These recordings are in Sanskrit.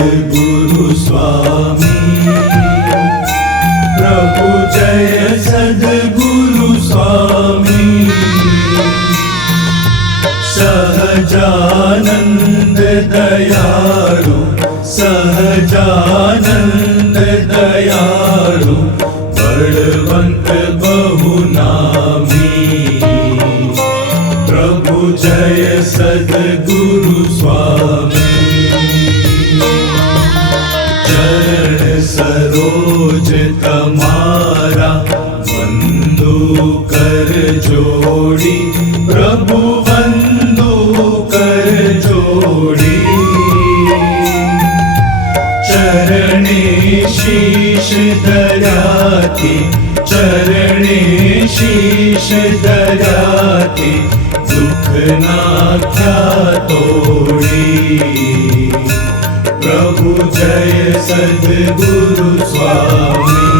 सदगुरु स्वामी। प्रभु जय सदगुरु स्वामी। सहजानन्द दयालु सहजानन्द दयालु बहु नामी प्रभु जय सदगुरु स्वामी। सरोज तमारा वन्दु कर जोड़ी प्रभु वन्दु कर जोड़ी चरणे शीश दयाति चरणे शीश दयाति दुख नाख्या तोड़ी प्रभु પ્રભુ જય સદગુરુ સ્વામી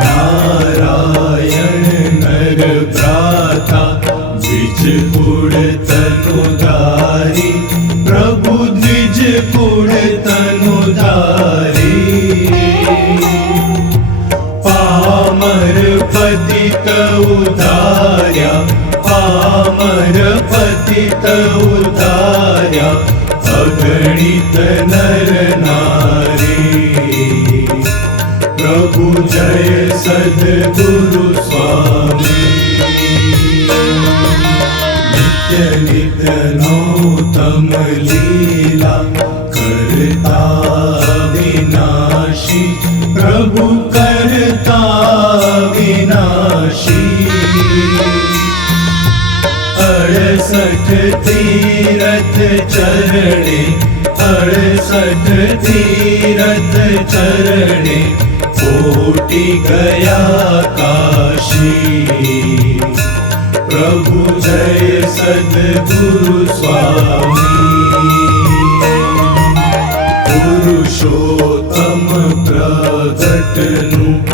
નારાયણ નર ભ્રાતા દ્વિજપુર તનુધારી પ્રભુ દ્વિજપુર તનુધારી पतित उदार्या पामर पतित अगणित नर नारी। प्रभु जय सद्गुरु स्वामी। नित्य नित्य नौतम लीला करता अड़सठ तीरथ चरणे अड़सठ तीरथ चरणे कोटि गया काशी। प्रभु जय सद्गुरु स्वामी। पुरुषोत्तम प्रगटनु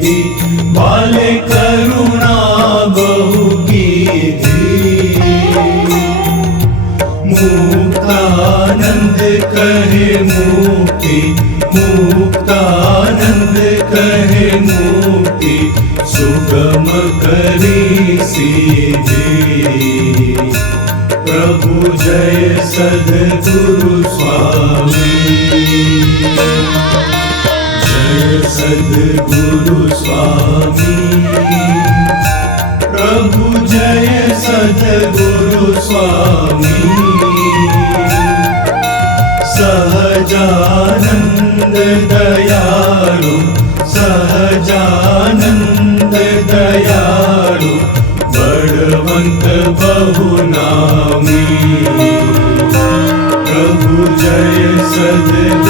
कीधि बाले करुणा बहु कीधि। मुक्तानंद कहे मुक्ति, मुक्तानंद कहे मुक्ति, सुगम करी प्रभु जय सद्गुरु स्वामी। सद्गुरु स्वामी। प्रभु जय सद्गुरु स्वामी। सहजानन्द दयाळु सहजानन्द दयाळु बलवन्त बहुनामी प्रभु जय सद्